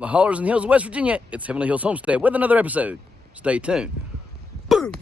the hollers and hills of West Virginia, it's Heavenly Hills Homestead with another episode. Stay tuned. Boom!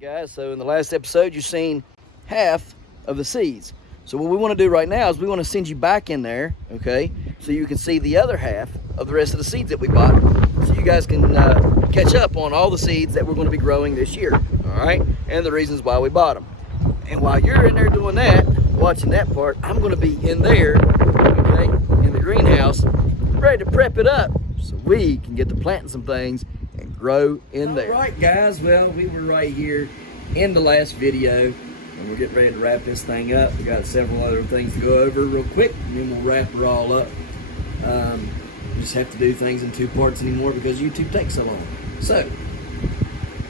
Guys, so in the last episode you've seen half of the seeds. So what we want to do right now is we want to send you back in there, okay, so you can see the other half of the rest of the seeds that we bought, so you guys can catch up on all the seeds that we're going to be growing this year, all right, and the reasons why we bought them. And while you're in there doing that, watching that part, I'm going to be in there, okay, in the greenhouse, ready to prep it up so we can get to planting some things and grow in there. All right, guys, well, we were right here in the last video, and we're getting ready to wrap this thing up. We got several other things to go over real quick, and then we'll wrap her all up. We just have to do things in two parts anymore because YouTube takes so long. So,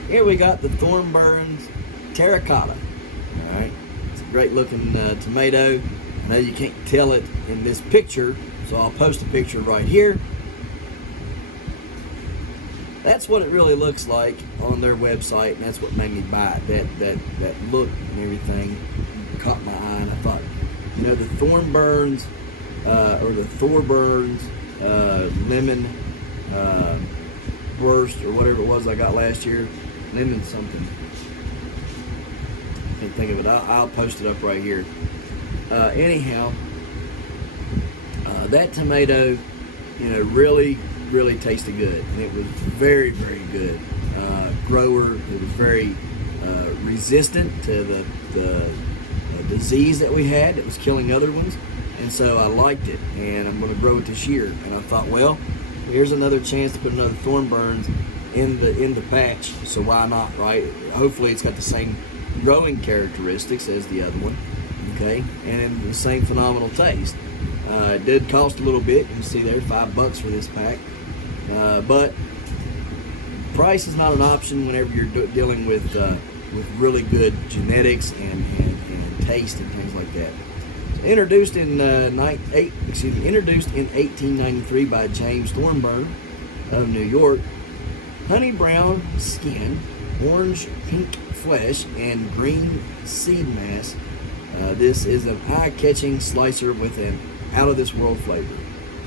here we got the Thornburns Terracotta. All right, it's a great looking tomato. I know you can't tell it in this picture, so I'll post a picture right here. That's what it really looks like on their website, and that's what made me buy it. That look and everything caught my eye, and I thought, you know, the Thornburns or the Thornburns lemon burst or whatever it was I got last year, lemon something. I can't think of it. I'll post it up right here. Anyhow, that tomato, you know, really tasted good, and it was very good. Grower, it was very resistant to the disease that we had that was killing other ones, and so I liked it, and I'm going to grow it this year. And I thought, well, here's another chance to put another Thornburns in the patch, so why not, right? Hopefully it's got the same growing characteristics as the other one, okay, and the same phenomenal taste. It did cost a little bit. You can see there, $5 for this pack. But price is not an option whenever you're dealing with really good genetics and taste and things like that. So introduced in 1893 by James Thornburn of New York. Honey brown skin, orange pink flesh, and green seed mass. This is an eye-catching slicer with an out-of-this-world flavor.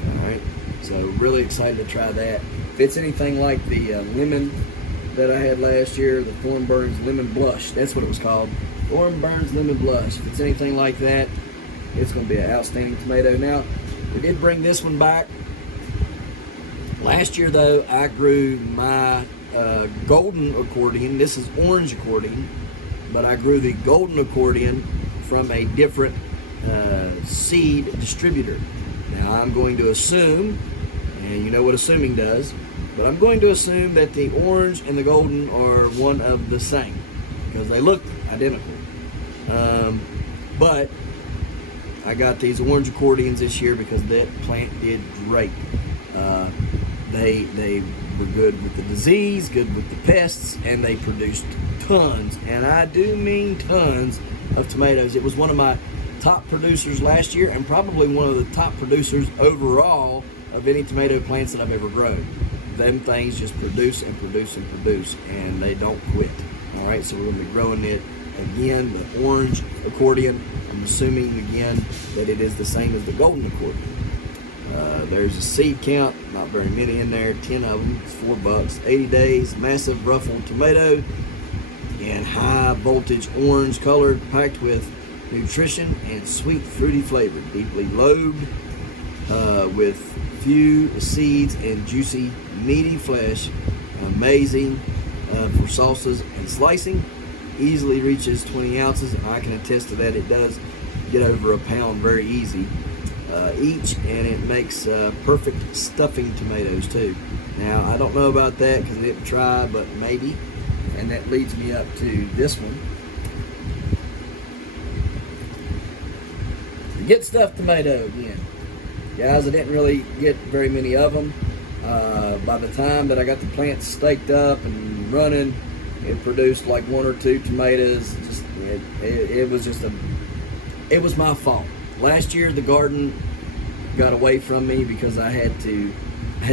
All right. So really excited to try that. If it's anything like the lemon that I had last year, the Thornburns Lemon Blush, that's what it was called, Thornburns Lemon Blush. If it's anything like that, it's going to be an outstanding tomato. Now, we did bring this one back. Last year, though, I grew my golden accordion. This is orange accordion, but I grew the golden accordion from a different seed distributor. Now, I'm going to assume, and you know what assuming does, but I'm going to assume that the orange and the golden are one of the same because they look identical. But I got these orange accordions this year because that plant did great. They were good with the disease, good with the pests, and they produced tons, and I do mean tons, of tomatoes. It was one of my top producers last year, and probably one of the top producers overall of any tomato plants that I've ever grown. them things just produce and produce and produce, and they don't quit. All right, so we're going to be growing it again, the orange accordion. I'm assuming again that it is the same as the golden accordion. There's a seed count, not very many in there, 10 of them, it's $4, 80 days, massive ruffled tomato, and high voltage orange color, packed with nutrition and sweet fruity flavor, deeply lobed, with few seeds and juicy meaty flesh, amazing for salsas and slicing, easily reaches 20 ounces, and I can attest to that. It does get over a pound very easy each, and it makes perfect stuffing tomatoes too. Now, I don't know about that because I didn't try, but maybe. And that leads me up to this one. The Get Stuffed Tomato again. Guys, I didn't really get very many of them. By the time that I got the plants staked up and running, it produced like 1 or 2 tomatoes. It was my fault. Last year, the garden got away from me because I had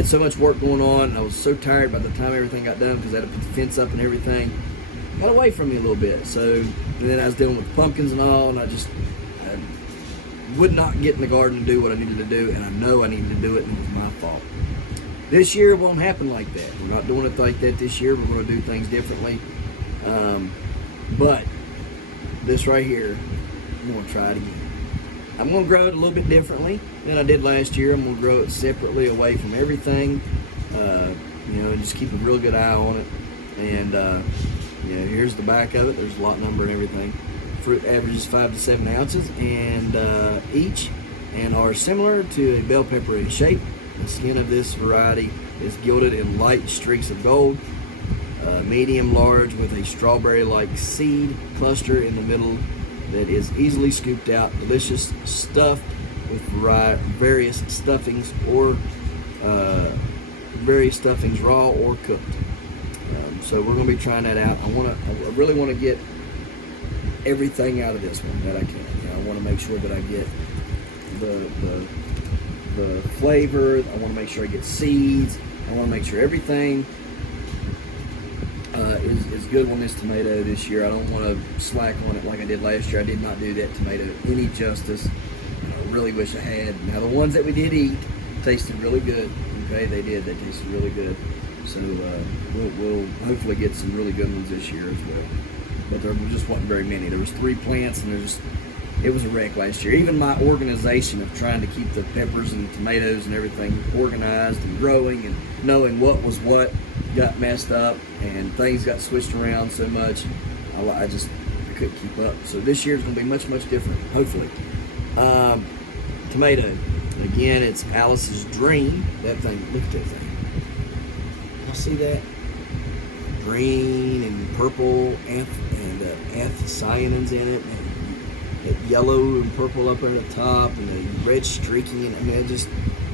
so much work going on, and I was so tired by the time everything got done because I had to put the fence up and everything. Got away from me a little bit. So, and then I was dealing with pumpkins and all, and I would not get in the garden to do what I needed to do, and I know I needed to do it, and it was my fault. This year it won't happen like that. We're not doing it like that this year. We're going to do things differently. But this right here, I'm going to try it again. I'm going to grow it a little bit differently than I did last year. I'm going to grow it separately away from everything, and just keep a real good eye on it. And, here's the back of it. There's a lot number and everything. Fruit averages 5 to 7 ounces and each, and are similar to a bell pepper in shape. The skin of this variety is gilded in light streaks of gold, medium large, with a strawberry-like seed cluster in the middle that is easily scooped out. Delicious, stuffed with various stuffings raw or cooked. So we're going to be trying that out. I really want to get everything out of this one that I can. I want to make sure that I get the flavor. I want to make sure I get seeds. I want to make sure everything is good on this tomato this year. I don't want to slack on it like I did last year. I did not do that tomato any justice. I really wish I had. Now, the ones that we did eat tasted really good. Okay, they did. They tasted really good. So we'll hopefully get some really good ones this year as well. But there just wasn't very many. There was 3 plants, and it was a wreck last year. Even my organization of trying to keep the peppers and tomatoes and everything organized and growing and knowing what was what got messed up, and things got switched around so much, I couldn't keep up. So this year's going to be much, much different, hopefully. Tomato. Again, it's Alice's Dream. That thing, look at that thing. Y'all see that? Green and purple and anthocyanins in it, and that yellow and purple up on the top, and the red streaking in it. I mean,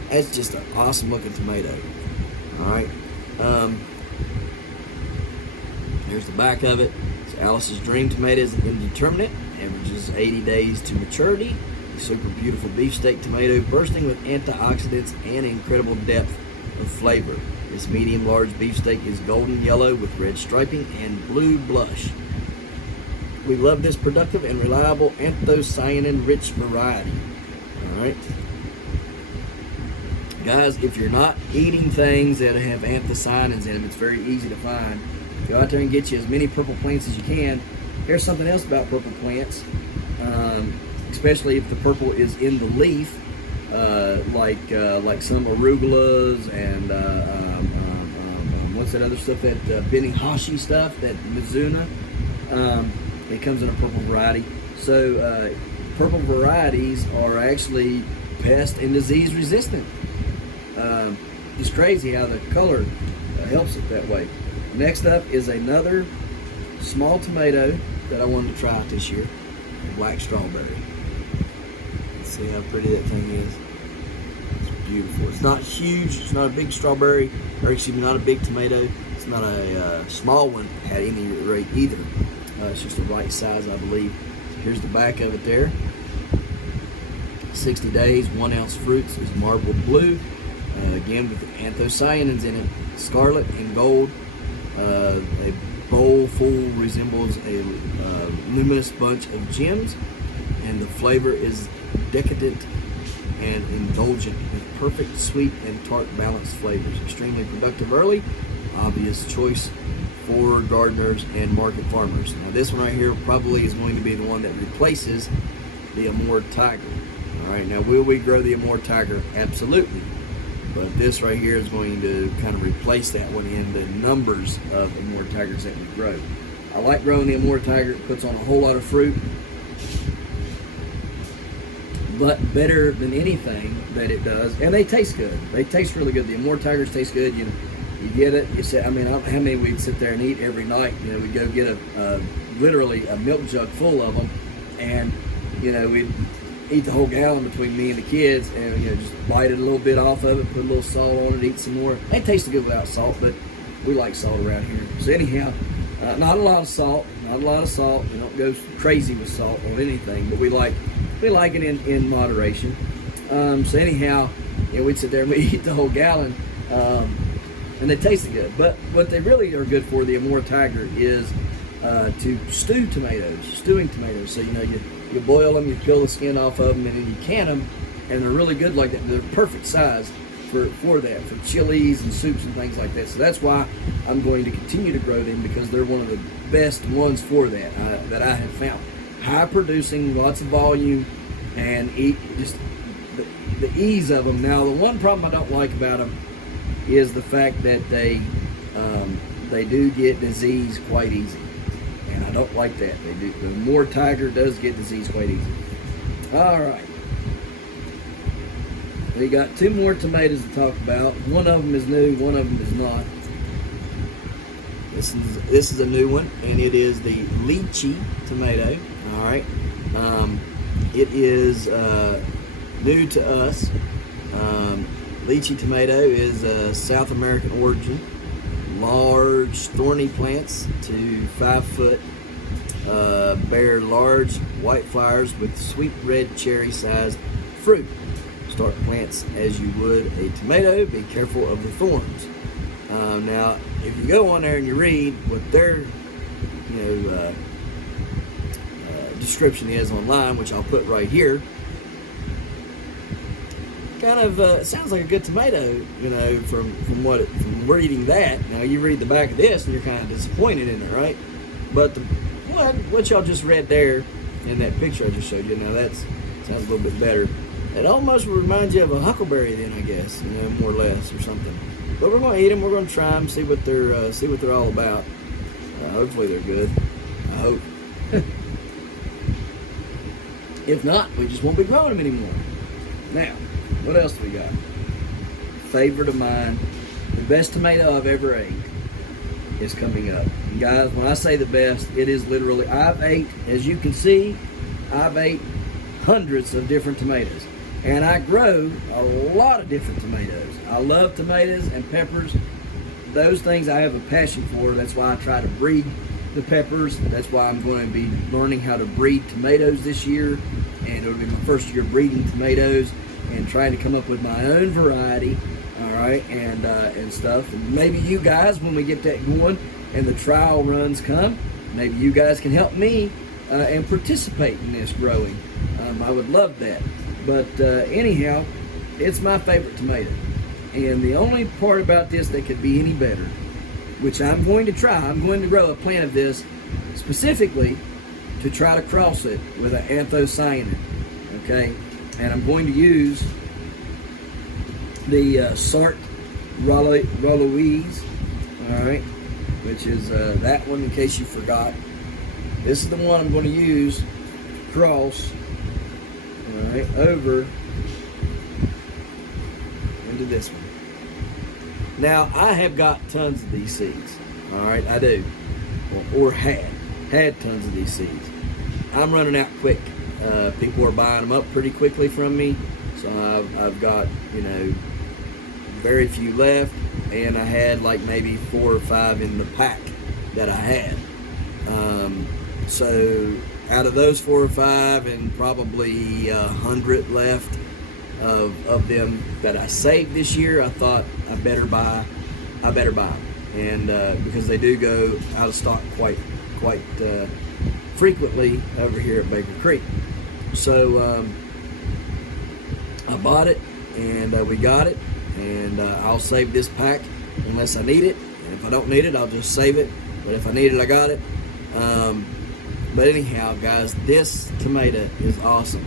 it's just an awesome looking tomato. All right. There's the back of it. It's Alice's Dream Tomato is indeterminate, averages 80 days to maturity. A super beautiful beefsteak tomato, bursting with antioxidants and incredible depth of flavor. This medium large beefsteak is golden yellow with red striping and blue blush. We love this productive and reliable anthocyanin rich variety. All right. Guys, if you're not eating things that have anthocyanins in them, it's very easy to find. Go out there and get you as many purple plants as you can. Here's something else about purple plants, especially if the purple is in the leaf, like some arugulas and what's that other stuff, that Benihashi stuff, that Mizuna. It comes in a purple variety. So purple varieties are actually pest and disease resistant. It's crazy how the color helps it that way. Next up is another small tomato that I wanted to try out this year, black strawberry. Let's see how pretty that thing is. It's beautiful. It's not huge. It's not a big strawberry, or excuse me, not a big tomato. It's not a small one at any rate either. It's just the right size, I believe. Here's the back of it there. 60 days, 1 ounce fruits is marbled blue. Again, with the anthocyanins in it. scarlet and gold. A bowl full resembles a luminous bunch of gems, and the flavor is decadent and indulgent with perfect sweet and tart balanced flavors. Extremely productive early, obvious choice for gardeners and market farmers. Now this one right here probably is going to be the one that replaces the Amur Tiger. All right, now will we grow the Amur Tiger? Absolutely. But this right here is going to kind of replace that one in the numbers of Amur Tigers that we grow. I like growing the Amur Tiger. It puts on a whole lot of fruit. But better than anything that it does, and they taste good. They taste really good. The Amur Tigers taste good. You get it. You say, I mean, I don't know how many we'd sit there and eat every night. You know, we'd go get literally a milk jug full of them, and we'd eat the whole gallon between me and the kids, and just bite it a little bit off of it, put a little salt on it, eat some more. They taste good without salt, but we like salt around here. So anyhow, not a lot of salt. Not a lot of salt. We don't go crazy with salt on anything, but we like it in moderation. So anyhow, we'd sit there and we'd eat the whole gallon, and they tasted good. But what they really are good for, the Amur Tiger, is to stewing tomatoes. So you boil them, you peel the skin off of them, and then you can them, and they're really good like that. They're perfect size for that, for chilies and soups and things like that. So that's why I'm going to continue to grow them, because they're one of the best ones for that that I have found. High producing, lots of volume, and just the ease of them. Now, the one problem I don't like about them is the fact that they do get disease quite easy, and I don't like that. They do. The Amur Tiger does get disease quite easy. All right, we got two more tomatoes to talk about. One of them is new, one of them is not. This is a new one, and it is the Lychee Tomato. All right, it is new to us. Lychee Tomato is a South American origin. Large, thorny plants to 5 foot, bear large white flowers with sweet red cherry-sized fruit. Start plants as you would a tomato. Be careful of the thorns. Now, if you go on there and you read what their description is online, which I'll put right here, kind of it sounds like a good tomato, from reading that. Now you read the back of this and you're kind of disappointed in it, right? But what y'all just read there in that picture I just showed you, now that sounds a little bit better. It almost reminds you of a huckleberry then, I guess, more or less, or something. But we're going to eat them. We're going to try them, see what they're all about. Hopefully they're good. I hope. If not, we just won't be growing them anymore. Now, what else do we got? Favorite of mine, the best tomato I've ever ate is coming up. And guys, when I say the best, it is literally, as you can see, I've ate hundreds of different tomatoes. And I grow a lot of different tomatoes. I love tomatoes and peppers. Those things I have a passion for. That's why I try to breed the peppers. That's why I'm going to be learning how to breed tomatoes this year. And it'll be my first year breeding tomatoes and trying to come up with my own variety. All right, and stuff. And maybe you guys, when we get that going and the trial runs come, maybe you guys can help me and participate in this growing. I would love that. But anyhow, it's my favorite tomato. And the only part about this that could be any better, which I'm going to try, I'm going to grow a plant of this specifically to try to cross it with an anthocyanin, okay? And I'm going to use the Sart Roloise, all right, which is that one, in case you forgot. This is the one I'm going to use to cross, all right, over into this one. Now, I have got tons of these seeds, all right, I do, or had tons of these seeds. I'm running out quick. People are buying them up pretty quickly from me, so I've got, very few left, and I had like maybe 4 or 5 in the pack that I had. So out of those 4 or 5, and probably 100 left of them that I saved this year, I thought I I better buy them, and because they do go out of stock quite frequently over here at Baker Creek. So I bought it, and we got it, and I'll save this pack unless I need it, and if I don't need it, I'll just save it, but if I need it, I got it. But anyhow, guys, this tomato is awesome.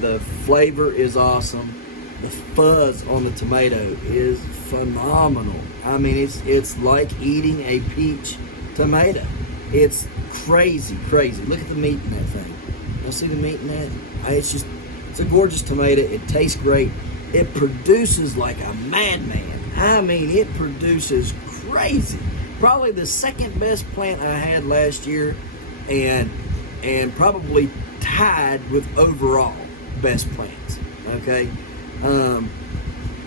The flavor is awesome. The fuzz on the tomato is phenomenal. I mean, it's like eating a peach tomato. It's crazy. Look at the meat in that thing. Y'all see the meat in that? It's a gorgeous tomato. It tastes great. It produces like a madman. I mean, it produces crazy. Probably the second best plant I had last year, and probably tied with overall best plants. Okay,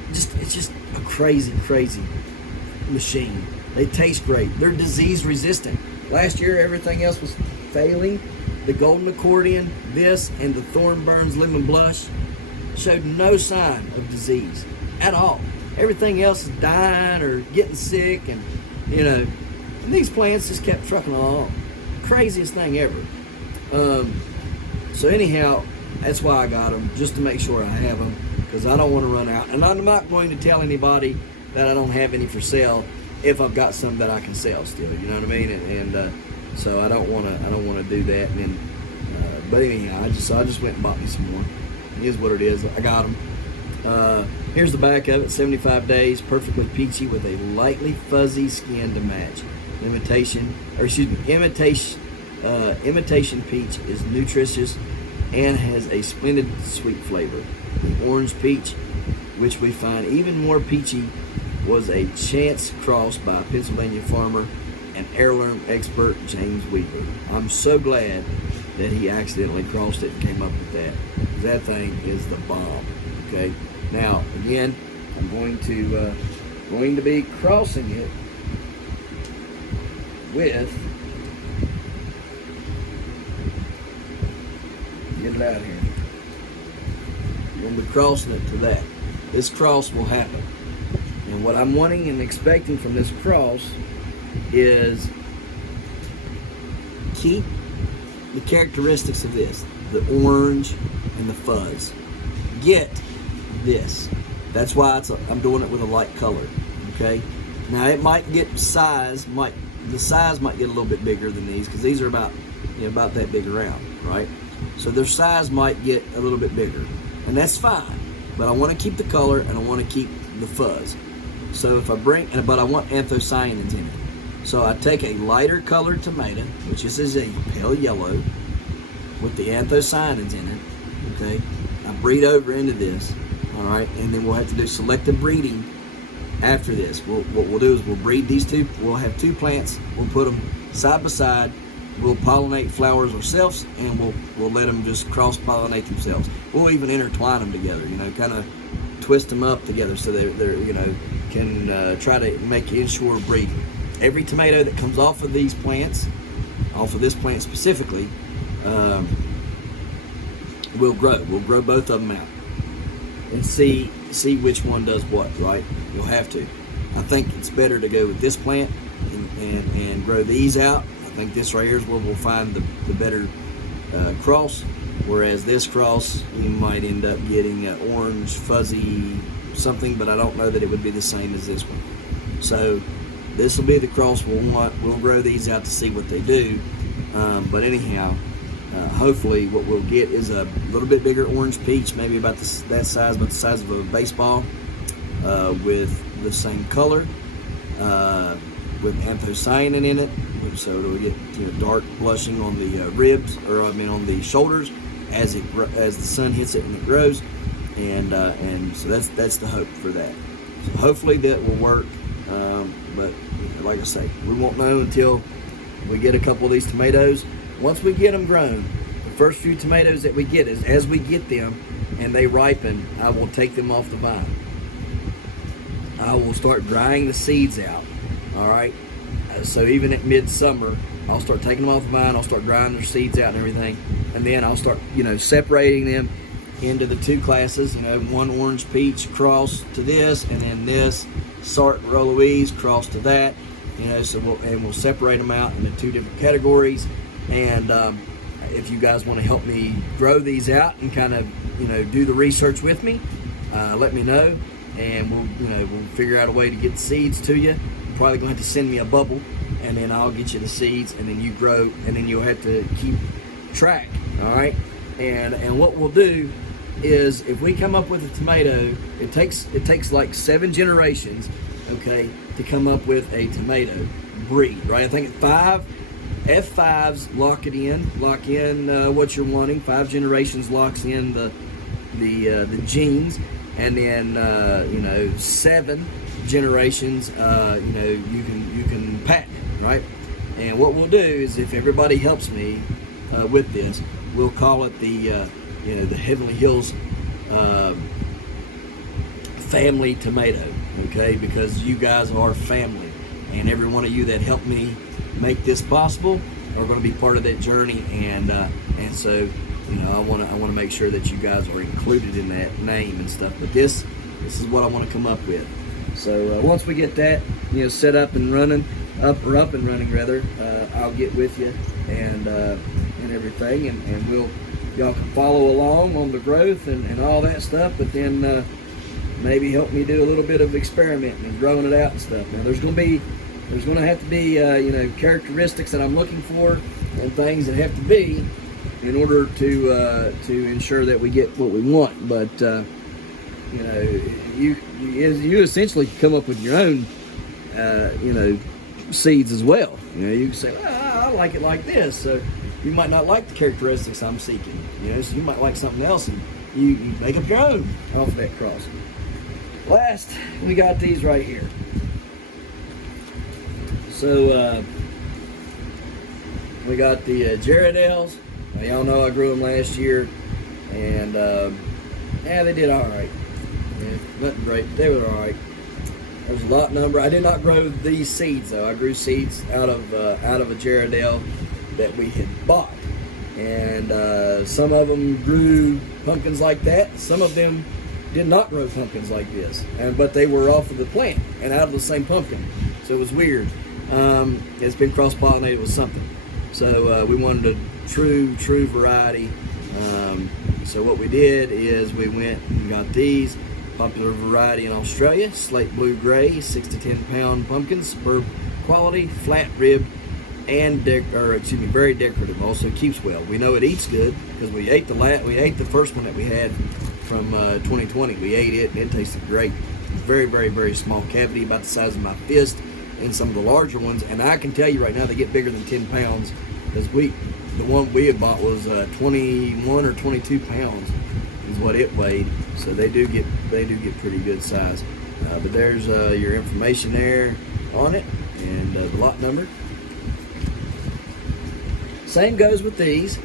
it's just a crazy machine. They taste great. They're disease resistant. Last year everything else was failing. The golden accordion, this, and the Thornburns lemon blush showed no sign of disease at all. Everything else is dying or getting sick, and and these plants just kept trucking along. Craziest thing ever. So anyhow, that's why I got them, just to make sure I have them, because I don't want to run out. And I'm not going to tell anybody that I don't have any for sale if I've got some that I can sell still. You know what I mean? And so I don't want to do that. And then, but anyhow, I just went and bought me some more. It is what it is. I got them. Here's the back of it. 75 days, perfectly peachy with a lightly fuzzy skin to match. Imitation peach is nutritious and has a splendid sweet flavor. The orange peach, which we find even more peachy, was a chance cross by Pennsylvania farmer and heirloom expert James Weaver. I'm so glad that he accidentally crossed it and came up with that. That thing is the bomb. Okay. Now again, I'm going to be crossing it with, get it out of here. I'm going to be crossing it to that. This cross will happen. And what I'm wanting and expecting from this cross is keep the characteristics of this, the orange and the fuzz. Get this. That's why I'm doing it with a light color. Okay. Now it might get the size might get a little bit bigger than these, because these are about that big around, right? So their size might get a little bit bigger, and that's fine. But I want to keep the color and I want to keep the fuzz. So if I but I want anthocyanins in it. So I take a lighter colored tomato, which is a pale yellow, with the anthocyanins in it. Okay, I breed over into this. All right, and then we'll have to do selective breeding after this. What we'll do is we'll breed these two. We'll have two plants. We'll put them side by side. We'll pollinate flowers ourselves, and we'll let them just cross-pollinate themselves. We'll even intertwine them together. Kind of twist them up together so they're can try to make ensure breeding. Every tomato that comes off of these plants, off of this plant specifically, will grow. We'll grow both of them out and see which one does what, right? You'll have to. I think it's better to go with this plant and grow these out. I think this right here is where we'll find the better cross, whereas this cross, you might end up getting an orange, fuzzy something, but I don't know that it would be the same as this one. So this will be the cross we'll want. We'll grow these out to see what they do. But anyhow, hopefully what we'll get is a little bit bigger orange peach, maybe about that size, about the size of a baseball, with the same color, with anthocyanin in it, so it'll get dark blushing on the ribs, or on the shoulders as the sun hits it and it grows, and so that's the hope for that. So hopefully that will work, but like I say, we won't know until we get a couple of these tomatoes. Once we get them grown, the first few tomatoes that we get, is as we get them and they ripen, I will take them off the vine. I will start drying the seeds out. All right. So even at midsummer, I'll start taking them off the vine. I'll start drying their seeds out and everything, and then I'll start, separating them into the two classes. You know, one orange peach cross to this, and then this Sartre Louise cross to that. You know, so we'll separate them out into two different categories. And if you guys want to help me grow these out and kind of, you know, do the research with me, let me know, and we'll figure out a way to get the seeds to you. You're probably going to have to send me a bubble, and then I'll get you the seeds, and then you grow, and then you'll have to keep track. All right, and what we'll do is, if we come up with a tomato, it takes like 7 generations, okay, to come up with a tomato breed, right? I think 5 F5s lock in what you're wanting. 5 generations locks in the genes, and then 7 generations, you can patent it, right? And what we'll do is, if everybody helps me with this, we'll call it the Heavenly Hills family tomato, okay? Because you guys are family, and every one of you that helped me make this possible are going to be part of that journey, and so, you know, I want to make sure that you guys are included in that name and stuff. But this is what I want to come up with. So once we get that, you know, set up and running, up and running rather, I'll get with you and everything, and y'all can follow along on the growth and all that stuff. But then maybe help me do a little bit of experimenting and growing it out and stuff. Now there's going to have to be characteristics that I'm looking for and things that have to be in order to ensure that we get what we want. But you essentially come up with your own seeds as well. You know, you can say, I like it like this. So you might not like the characteristics I'm seeking. You know, so you might like something else, and you make up your own off of that cross. Last, we got these right here. So we got the Gerardelles. Now, y'all know I grew them last year, and they did all right. Yeah, nothing great. They were all right. There's a lot number. I did not grow these seeds though. I grew seeds out of a Gerardelle that we had bought, and some of them grew pumpkins like that. Some of them did not grow pumpkins like this, but they were off of the plant and out of the same pumpkin. So it was weird. It's been cross-pollinated with something. So we wanted a true variety. So what we did is we went and got these. Popular variety in Australia, slate blue gray, 6 to 10 pound pumpkins, superb quality, flat ribbed, and very decorative. Also keeps well. We know it eats good because we ate the first one that we had from 2020. We ate it, and it tasted great. Very, very, very small cavity, about the size of my fist, and some of the larger ones. And I can tell you right now, they get bigger than 10 pounds because the one we had bought was 21 or 22 pounds is what it weighed. So they do get pretty good size. But there's your information there on it, and the lot number. Same goes with these.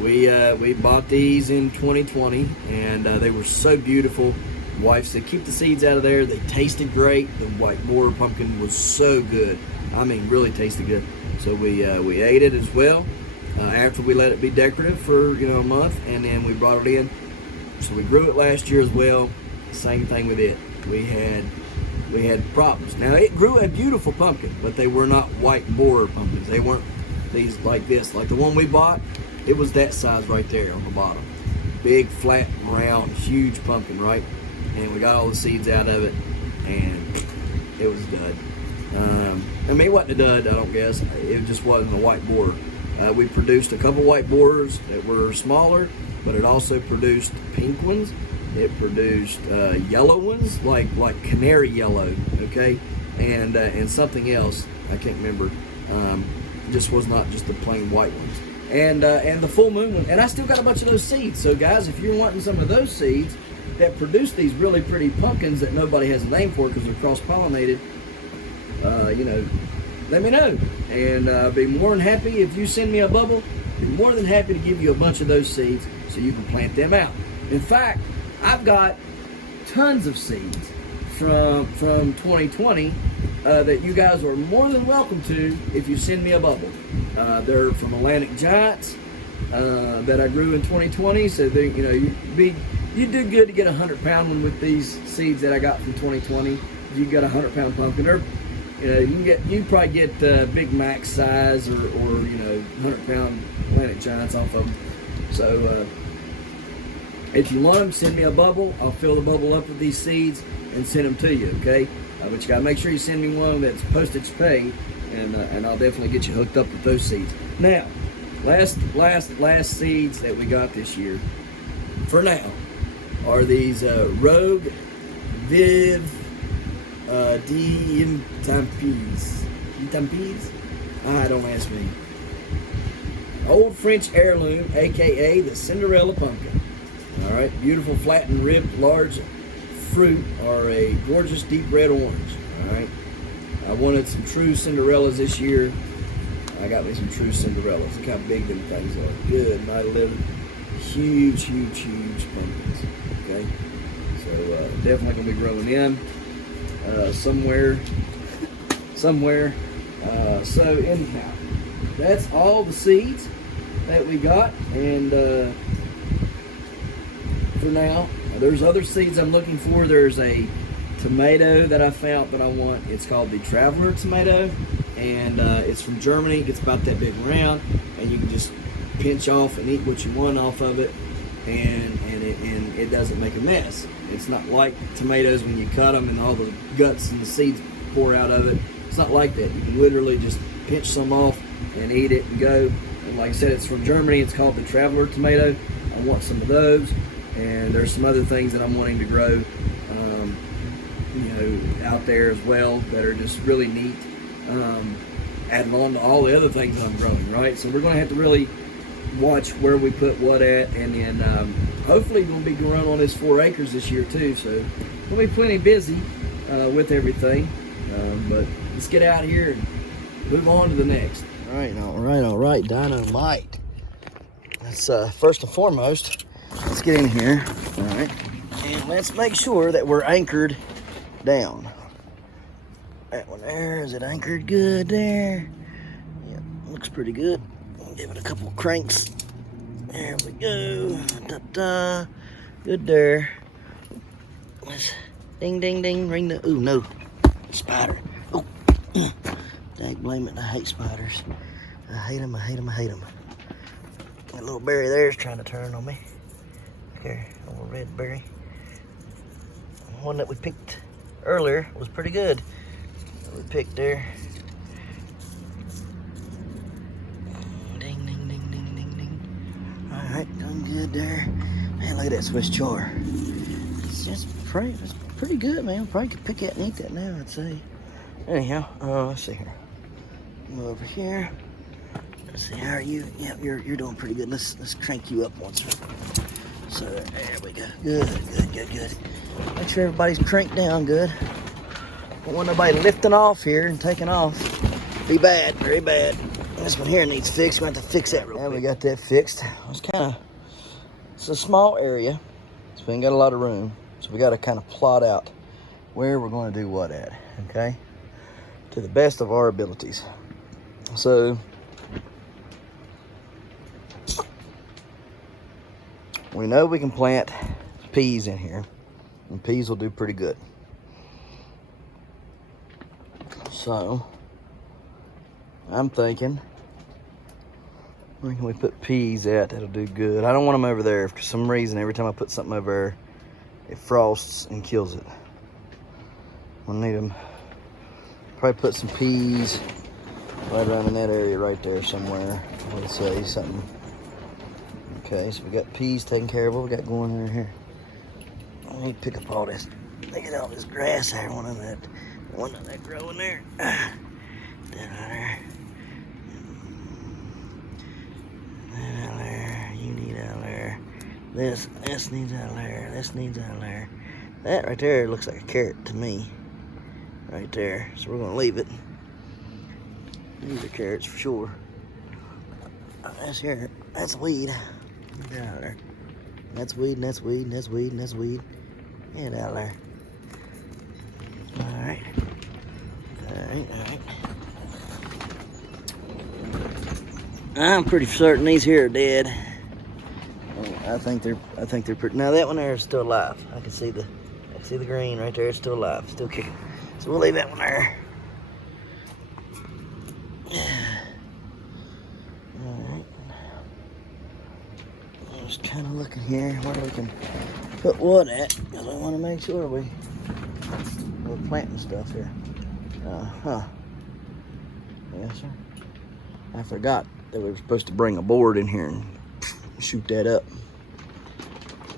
We bought these in 2020, and they were so beautiful. Wife said, keep the seeds out of there. They tasted great. The white border pumpkin was so good. I mean, really tasted good. So we ate it as well after we let it be decorative for a month, and then we brought it in. So we grew it last year as well. Same thing with it. We had problems. Now it grew a beautiful pumpkin, but they were not white borer pumpkins. They weren't these like this. Like the one we bought, it was that size right there on the bottom. Big, flat, round, huge pumpkin, right? And we got all the seeds out of it, and it was a dud. I mean, it wasn't a dud, I don't guess. It just wasn't a white borer. We produced a couple white borers that were smaller, but it also produced pink ones. It produced yellow ones, like canary yellow, okay, and something else I can't remember. Just was not just the plain white ones. And the full moon one. And I still got a bunch of those seeds. So guys, if you're wanting some of those seeds that produce these really pretty pumpkins that nobody has a name for because they're cross-pollinated, let me know. And I'll be more than happy if you send me a bubble. I'll be more than happy to give you a bunch of those seeds so you can plant them out. In fact, I've got tons of seeds from 2020 that you guys are more than welcome to if you send me a bubble. They're from Atlantic Giants that I grew in 2020, so they, you do good to get a 100-pound one with these seeds that I got from 2020. You got a 100-pound pumpkin, or you can probably get Big Mac size, or 100-pound Atlantic Giants off of them. So if you want them, send me a bubble. I'll fill the bubble up with these seeds and send them to you. Okay, but you gotta make sure you send me one that's postage paid, and I'll definitely get you hooked up with those seeds. Now, last seeds that we got this year, for now, are these Rogue Viv Tampes. Don't ask me. Old French Heirloom, aka the Cinderella Pumpkin. All right, beautiful, flattened, ribbed, large fruit are a gorgeous deep red orange. All right, I wanted some true Cinderellas this year. I got me some true Cinderellas. Look how big them things are. Good, mighty living, huge pumpkins. Okay, so definitely gonna be growing in somewhere. So anyhow, that's all the seeds that we got, and for now, there's other seeds I'm looking for. There's a tomato that I found that I want. It's called the Traveler Tomato, and it's from Germany. It gets about that big round, and you can just pinch off and eat what you want off of it, and it doesn't make a mess. It's not like tomatoes when you cut them and all the guts and the seeds pour out of it. It's not like that. You can literally just pinch some off and eat it and go. And like I said, it's from Germany. It's called the Traveler Tomato. I want some of those, and there's some other things that I'm wanting to grow out there as well that are just really neat, adding on to all the other things that I'm growing, right? So we're going to have to really watch where we put what at, and then hopefully we're going to be growing on this 4 acres this year too, so we'll be plenty busy with everything, but let's get out here and move on to the next. All right, dynamite. Let's first and foremost, let's get in here, all right, and let's make sure that we're anchored down. That one there, is it anchored good there? Yeah, looks pretty good. Give it a couple cranks. There we go. Da-da. Good there. Let's ding, ding, ding. Ring the, ooh, no. Spider. Oh, dang, blame it. I hate spiders. I hate them. That little berry there is trying to turn on me. Here, a little red berry. One that we picked earlier was pretty good. We picked there. Ding, ding, ding, ding, ding, ding. All right, done good there. Man, look at that Swiss chard. It's pretty good, man. Probably could pick that and eat that now, I'd say. Anyhow, let's see here. Come over here. Let's see, how are you? Yeah, you're doing pretty good. Let's crank you up once. So there we go. Good. Make sure everybody's cranked down good. Don't want nobody lifting off here and taking off. Be bad, very bad. This one here needs fixed. We have to fix that real quick. We got that fixed. It's a small area, so we ain't got a lot of room. So we got to kind of plot out where we're going to do what at, okay? To the best of our abilities. So we know we can plant peas in here, and peas will do pretty good. So I'm thinking, where can we put peas at that'll do good? I don't want them over there. For some reason, every time I put something over there, it frosts and kills it. We'll need them. Probably put some peas right around in that area right there somewhere. Let's say something. Okay, so we got peas taken care of. What we got going on here? I need to pick up all this. Look at all this grass there. One of that growing there. That out there. That out there. You need out there. This needs out there. This needs out there. That right there looks like a carrot to me. Right there. So we're gonna leave it. These are carrots for sure. That's here. That's weed. Get out there. That's weed, and that's weed, and that's weed, and that's weed. Get out there. Alright. I'm pretty certain these here are dead. I think they're pretty. Now that one there is still alive. I can see the green right there. It's still alive, still kicking. So we'll leave that one there. All right. I'm just kind of looking here where we can put wood at, because I want to make sure we're planting stuff here. Yes, sir. I forgot that we were supposed to bring a board in here and shoot that up.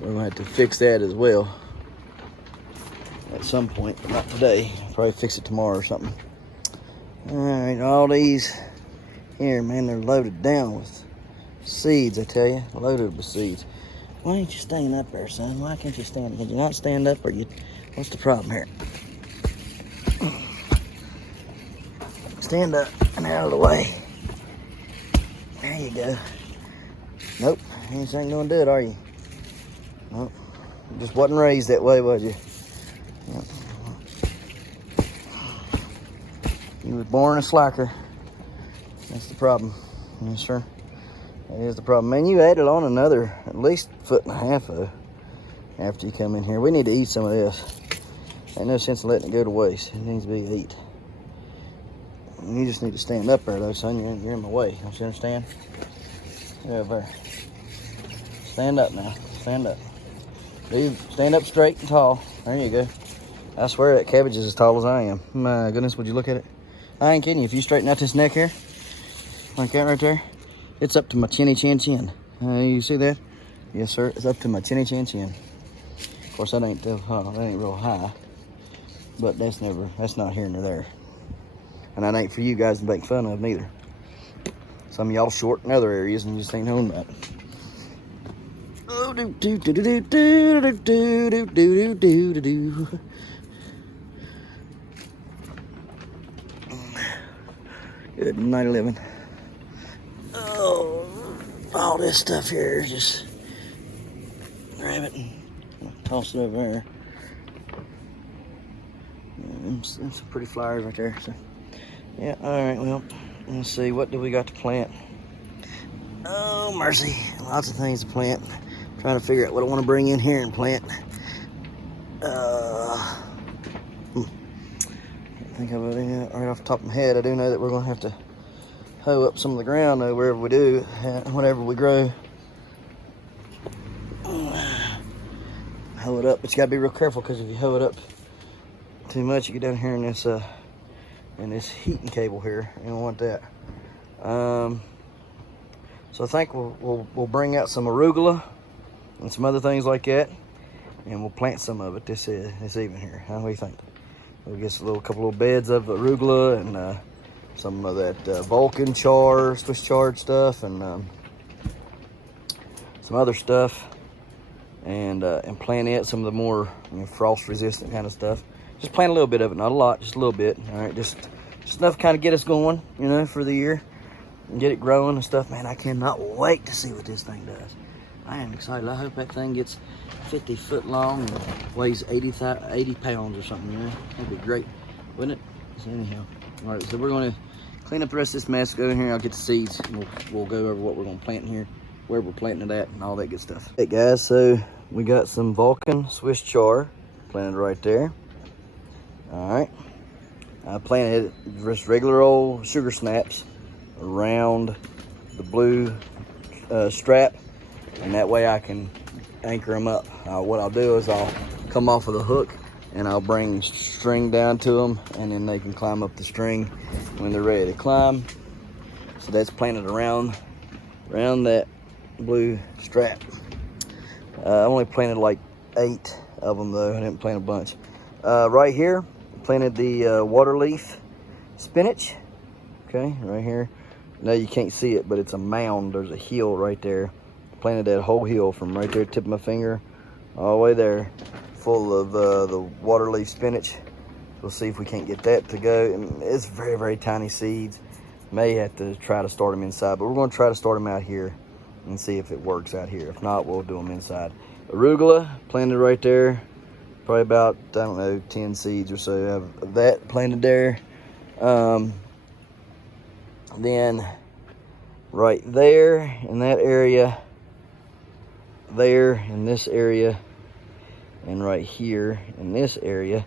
We're gonna have to fix that as well at some point, but not today. Probably fix it tomorrow or something. All right, all these here, man, they're loaded down with seeds. I tell you, loaded with seeds. Why ain't you staying up there, son? Why can't you stand? Can you not stand up, or you? What's the problem here? Stand up and out of the way. There you go. Nope, you ain't gonna do it, are you? Nope. You just wasn't raised that way, was you? Yep. You was born a slacker. That's the problem. Yes, sir. That is the problem. Man, you added on another at least 1.5 foot though after you come in here. We need to eat some of this. Ain't no sense in letting it go to waste. It needs to be eat. You just need to stand up there though, son. You're in my way. Don't you understand? Get over there. Stand up now. Stand up. Dude, stand up straight and tall. There you go. I swear that cabbage is as tall as I am. My goodness, would you look at it? I ain't kidding you. If you straighten out this neck here, like that right there, it's up to my chinny chin chin. You see that? Yes, sir. It's up to my chinny chin chin. Of course, that ain't real high, but that's not here nor there. And that ain't for you guys to make fun of neither. Some of y'all short in other areas and just ain't known that. Oh, do do do do do do do do do do do do. Good night, living. Oh, all this stuff here, just grab it and toss it over there. Some pretty flowers right there. So, yeah. All right. Well, let's see. What do we got to plant? Oh, mercy! Lots of things to plant. Trying to figure out what I want to bring in here and plant. Can't think of it right off the top of my head. I do know that we're going to have to hoe up some of the ground though, wherever we do, whatever we grow. Hoe it up, but you got to be real careful, because if you hoe it up too much, you get down here in this heating cable here. You don't want that. So I think we'll bring out some arugula and some other things like that, and we'll plant some of it this evening here. How do you think? We'll get a couple little beds of arugula and some of that Vulcan chard, Swiss chard stuff, and some other stuff, and plant it, some of the more frost resistant kind of stuff. Just plant a little bit of it, not a lot, just a little bit. All right, just enough to kind of get us going, for the year and get it growing and stuff. Man, I cannot wait to see what this thing does. I am excited. I hope that thing gets 50 foot long and weighs 80 pounds or something. That'd be great, wouldn't it? So anyhow, all right. So we're going to clean up the rest of this mess. Go in here. I'll get the seeds. And we'll go over what we're going to plant in here, where we're planting it at, and all that good stuff. Hey guys, so we got some Vulcan Swiss chard planted right there. All right. I planted just regular old sugar snaps around the blue strap, and that way I can anchor them up. What I'll do is I'll come off of the hook and I'll bring string down to them, and then they can climb up the string when they're ready to climb. So that's planted around that blue strap. I only planted like 8 of them though. I didn't plant a bunch. Right here, planted the water leaf spinach. Okay, right here. Now you can't see it, but it's a mound. There's a hill right there. Planted that whole hill from right there, tip of my finger, all the way there, full of the water leaf spinach. We'll see if we can't get that to go. And it's very, very tiny seeds. May have to try to start them inside, but we're going to try to start them out here and see if it works out here. If not, we'll do them inside. Arugula planted right there. Probably about, I don't know, 10 seeds or so of that planted there. Then right there in that area, there in this area and right here in this area,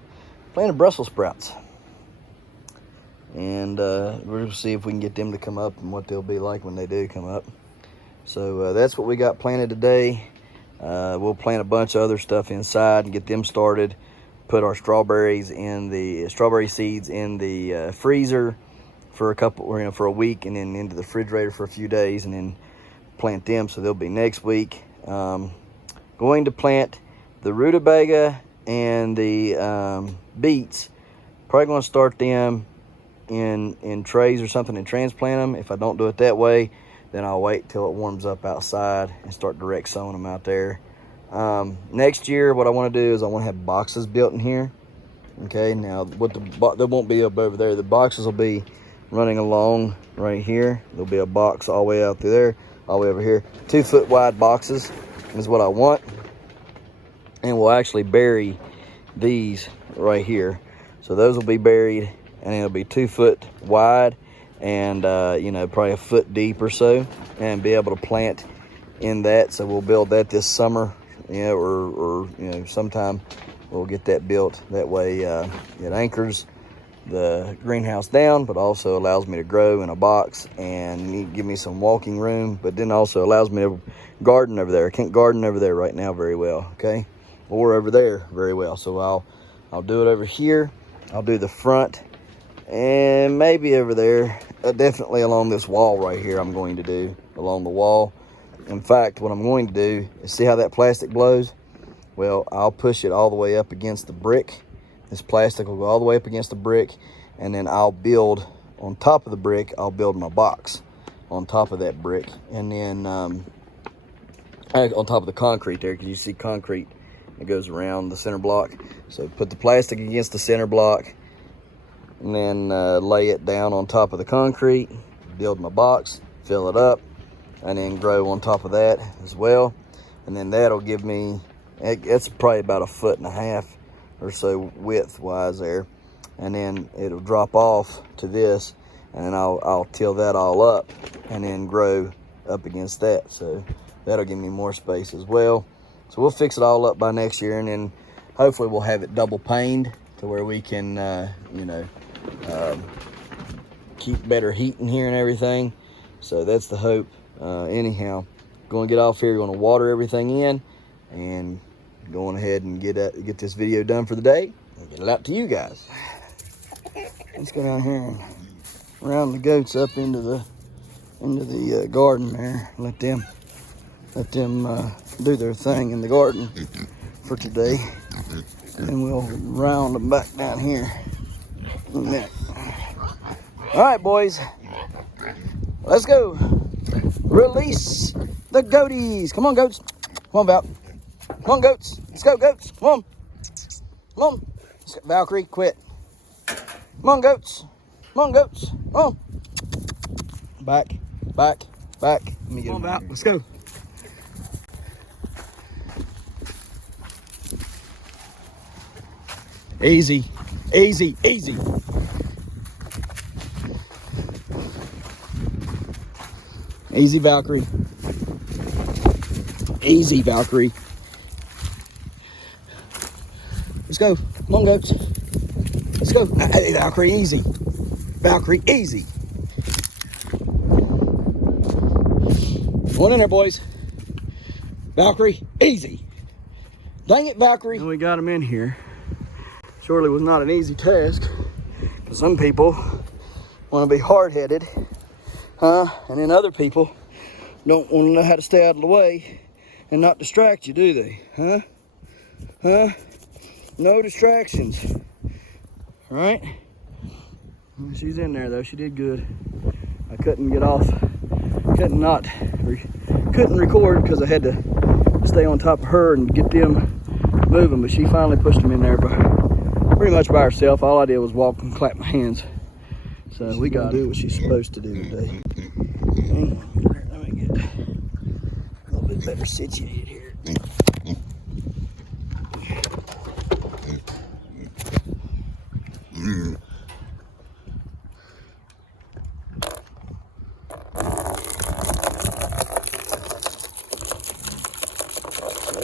planted Brussels sprouts. And we're going to see if we can get them to come up and what they'll be like when they do come up. So that's what we got planted today. We'll plant a bunch of other stuff inside and get them started. Put our strawberry seeds in the freezer for for a week, and then into the refrigerator for a few days, and then plant them. So they'll be next week. Going to plant the rutabaga and the beets. Probably going to start them in trays or something and transplant them. If I don't do it that way, then I'll wait till it warms up outside and start direct sowing them out there. Next year, what I want to do is I want to have boxes built in here. Okay, now there won't be up over there. The boxes will be running along right here. There'll be a box all the way out through there, all the way over here. 2 foot wide boxes is what I want. And we'll actually bury these right here. So those will be buried, and it'll be 2 foot wide and probably a foot deep or so, and be able to plant in that. So we'll build that this summer, or sometime we'll get that built. That way it anchors the greenhouse down, but also allows me to grow in a box and give me some walking room, but then also allows me to garden over there. I can't garden over there right now very well, okay, or over there very well. So I'll do it over here. I'll do the front and maybe over there, definitely along this wall right here. I'm going to do along the wall. In fact, what I'm going to do is, see how that plastic blows? Well, I'll push it all the way up against the brick. This plastic will go all the way up against the brick, and then I'll build on top of the brick. I'll build my box on top of that brick, and then on top of the concrete there, because you see concrete that goes around the center block. So put the plastic against the center block, and then lay it down on top of the concrete, build my box, fill it up, and then grow on top of that as well. And then that'll give me, it's probably about 1.5 feet or so width wise there, and then it'll drop off to this, and then I'll till that all up and then grow up against that. So that'll give me more space as well. So we'll fix it all up by next year, and then hopefully we'll have it double paned to where we can keep better heat in here and everything. So that's the hope. Anyhow, going to get off here, going to water everything in, and going ahead and get this video done for the day and get it out to you guys. Let's go down here and round the goats up into the garden there. Let them do their thing in the garden for today, and we'll round them back down here in a minute. All right, boys, let's go. Release the goaties. Come on, goats. Come on, Val. Come on, goats. Let's go, goats. Come on. Come on. Let's go. Valkyrie, quit. Come on, goats. Come on, goats. Come on. Back. Let me get them. Come on, Val. Let's go. Easy. Easy, Valkyrie. Easy, Valkyrie. Let's go. Come on, goats. Let's go. Hey, Valkyrie, easy. Valkyrie, easy. One in there, boys. Valkyrie, easy. Dang it, Valkyrie. And we got them in here. Surely was not an easy task. Some people want to be hard-headed, and then other people don't want to know how to stay out of the way and not distract you, do they? No distractions. All right? She's in there though. She did good. I couldn't get off. Couldn't record because I had to stay on top of her and get them moving. But she finally pushed them in there pretty much by herself. All I did was walk and clap my hands. So we gotta do what she's supposed to do today. Okay. Let me get a little bit better situated here.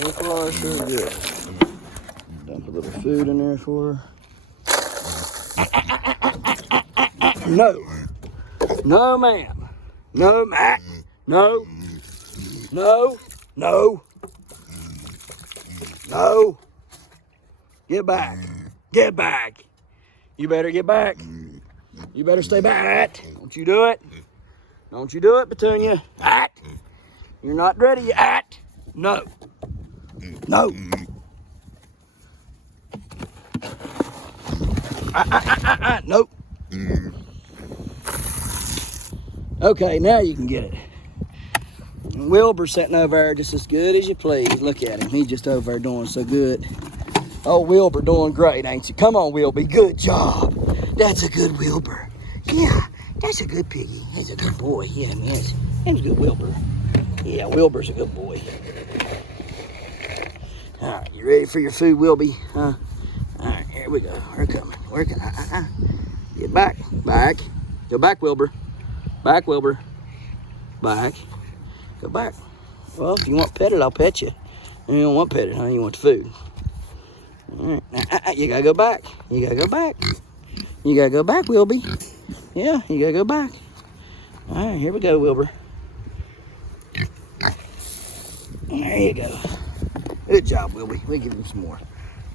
So far, so good. Dump a little food in there for her. No. No, ma'am. No, Matt. No. No. No. No. Get back. Get back. You better get back. You better stay back. Don't you do it. Don't you do it, Petunia. Act. You're not ready yet. No. No. Nope. Okay, now you can get it. Wilbur's sitting over there just as good as you please. Look at him. He's just over there doing so good. Oh, Wilbur doing great, ain't you? Come on, Wilby. Good job. That's a good Wilbur. Yeah, that's a good piggy. He's a good boy. Yeah, man. He's a good Wilbur. Yeah, Wilbur's a good boy. All right, you ready for your food, Wilby? Huh? All right, here we go. We're coming. We're coming. Get back. Back. Go back, Wilbur. Back, Wilbur. Back. Go back. Well, if you want petted, I'll pet you. And you don't want petted, huh? You want the food. All right. You gotta go back. You gotta go back. You gotta go back, Wilby. Yeah, you gotta go back. All right, here we go, Wilbur. There you go. Good job, Wilby. We give him some more.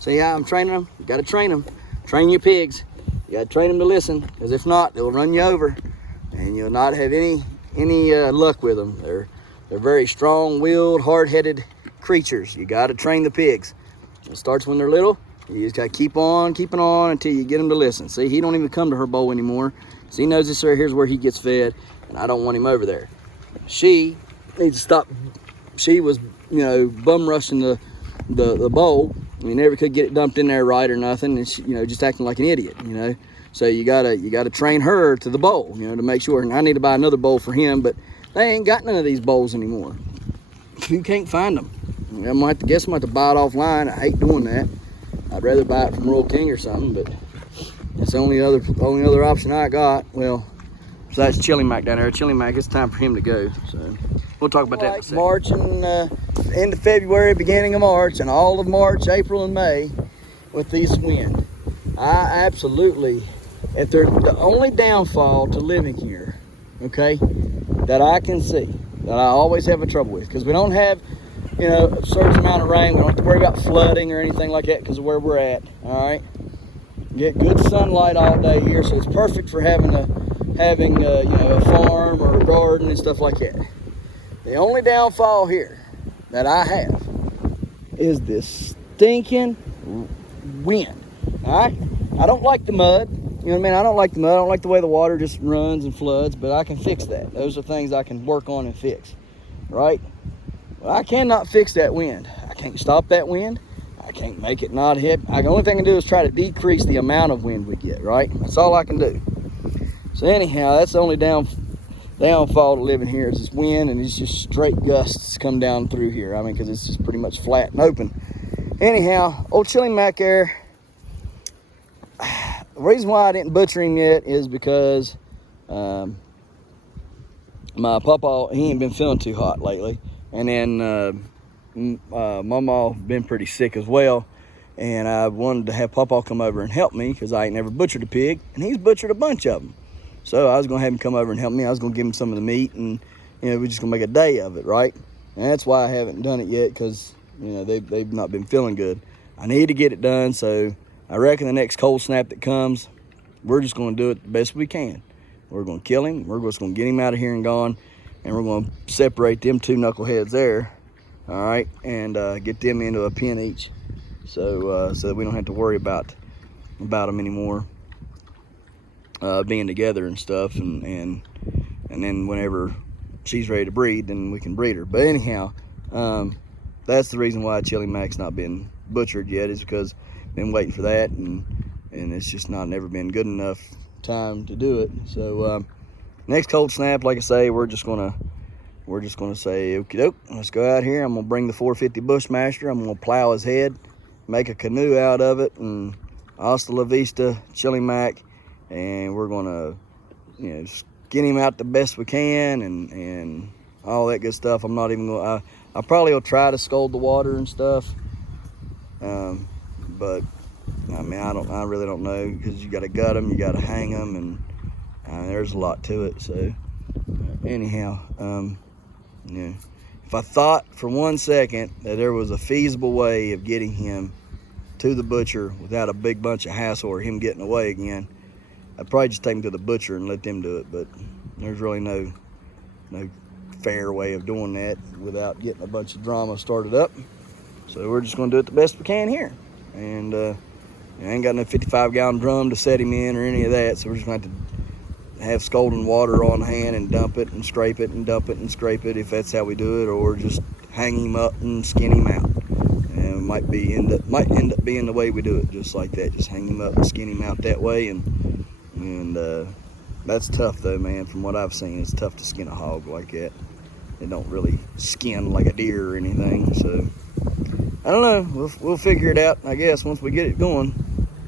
See how I'm training them? You gotta train them. Train your pigs. You gotta train them to listen, because if not, they'll run you over, and you'll not have any luck with them. They're very strong-willed, hard-headed creatures. You gotta train the pigs. It starts when they're little. You just gotta keep on keeping on until you get them to listen. See, he don't even come to her bowl anymore. So he knows this right here's where he gets fed, and I don't want him over there. She needs to stop. She was, bum rushing the bowl. We never could get it dumped in there right or nothing. And she, just acting like an idiot. So you gotta train her to the bowl, to make sure. And I need to buy another bowl for him, but they ain't got none of these bowls anymore. You can't find them. I might have to buy it offline. I hate doing that. I'd rather buy it from Royal King or something, but it's the only other option I got. Well, besides Chili Mac down there. Chili Mac, it's time for him to go. So we'll talk about that in a second. March and end of February, beginning of March, and all of March, April, and May with this wind. I absolutely, if there's the only downfall to living here, okay, that I can see, that I always have a trouble with, because we don't have, a certain amount of rain. We don't have to worry about flooding or anything like that because of where we're at. All right, get good sunlight all day here, so it's perfect for having a farm or a garden and stuff like that. The only downfall here that I have is this stinking wind. All right, I don't like the mud. You know what I mean? I don't like the mud. I don't like the way the water just runs and floods, but I can fix that. Those are things I can work on and fix, right? Well, I cannot fix that wind. I can't stop that wind. I can't make it not hit. The only thing I can do is try to decrease the amount of wind we get, right? That's all I can do. So anyhow, that's the only downfall to living here is this wind, and it's just straight gusts come down through here. I mean, because it's just pretty much flat and open. Anyhow, old Chili Mac there. The reason why I didn't butcher him yet is because my papa, he ain't been feeling too hot lately. And then Mama been pretty sick as well. And I wanted to have Papa come over and help me because I ain't never butchered a pig. And he's butchered a bunch of them. So I was going to have him come over and help me. I was going to give him some of the meat, and we're just going to make a day of it, right? And that's why I haven't done it yet, because they've not been feeling good. I need to get it done, so I reckon the next cold snap that comes, we're just going to do it the best we can. We're going to kill him. We're just going to get him out of here and gone, and we're going to separate them two knuckleheads there, all right, and get them into a pen each, so that we don't have to worry about them anymore. Being together and stuff, and then whenever she's ready to breed, then we can breed her. But anyhow, that's the reason why Chili Mac's not been butchered yet, is because I've been waiting for that, and it's just never been good enough time to do it. So next cold snap, like I say, we're just gonna say, okie doke, let's go out here. I'm gonna bring the 450 Bushmaster. I'm gonna plow his head, make a canoe out of it, and hasta la vista, Chili Mac. And we're gonna, just get him out the best we can, and all that good stuff. I'm not even gonna, I probably will try to scold the water and stuff. But I mean, I really don't know, because you gotta gut them, you gotta hang them, and there's a lot to it. So anyhow, yeah. If I thought for 1 second that there was a feasible way of getting him to the butcher without a big bunch of hassle or him getting away again, I'd probably just take him to the butcher and let them do it. But there's really no fair way of doing that without getting a bunch of drama started up. So we're just gonna do it the best we can here. And I ain't got no 55-gallon drum to set him in or any of that, so we're just gonna have to have scalding water on hand and dump it and scrape it and dump it and scrape it, if that's how we do it, or just hang him up and skin him out. And it might end up being the way we do it, just like that. Just hang him up and skin him out that way. And that's tough though, man. From what I've seen, it's tough to skin a hog like that. They don't really skin like a deer or anything. So I don't know. We'll figure it out, I guess, once we get it going.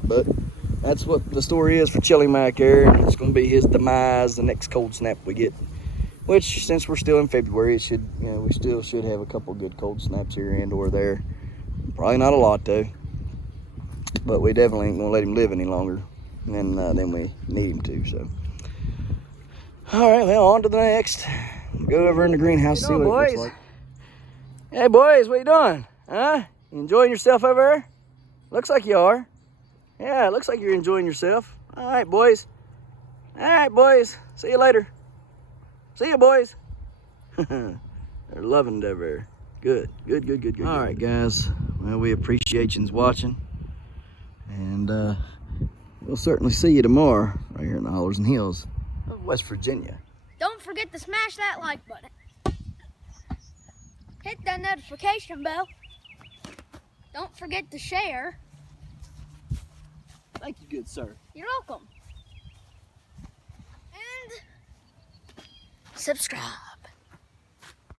But that's what the story is for Chili Mac there, and it's going to be his demise the next cold snap we get. Which, since we're still in February, it should, we still should have a couple good cold snaps here and or there. Probably not a lot though, but we definitely ain't going to let him live any longer than we need him to. So, all right, well, on to the next. Go over in the greenhouse, see what it looks like. Hey boys, what you doing? Huh? You enjoying yourself over there? Looks like you are. Yeah, it looks like you're enjoying yourself. All right, boys. All right, boys. See you later. See you, boys. They're loving it over there. Good. All right, guys. Well, we appreciate you watching. And we'll certainly see you tomorrow right here in the Hollers and Hills of West Virginia. Don't forget to smash that like button. Hit that notification bell. Don't forget to share. Thank you, good sir. You're welcome. And subscribe.